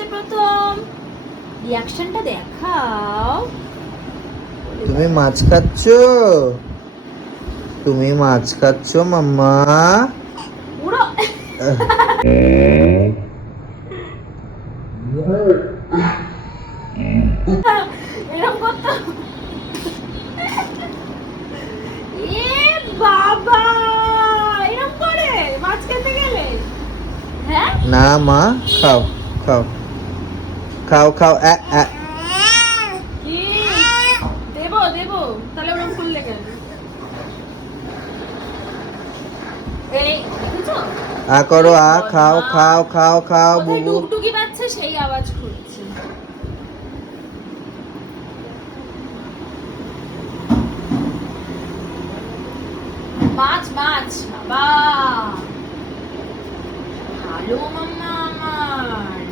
হচ্ছে প্রথম রিঅ্যাকশনটা দেখাও। তুমি মাছ খাচ্ছ? তুমি মাছ খাচ্ছ মাম্মা? পুরো এরকম করতো। এ বাবা, এরকম করে মাছ খেতে গেলে? হ্যাঁ না মা, খাও খাও খাও খাও। কি দেবো দেবো, তাহলে ওরকম করলে কেন? এই দেখেছো? করো খাও খাও খাও খাও কোথায় বুবু। ডুগডুগি বাজছে সেই আওয়াজ করছে। মাছ মাছ বাবা, ভালো মাম্মা আমার।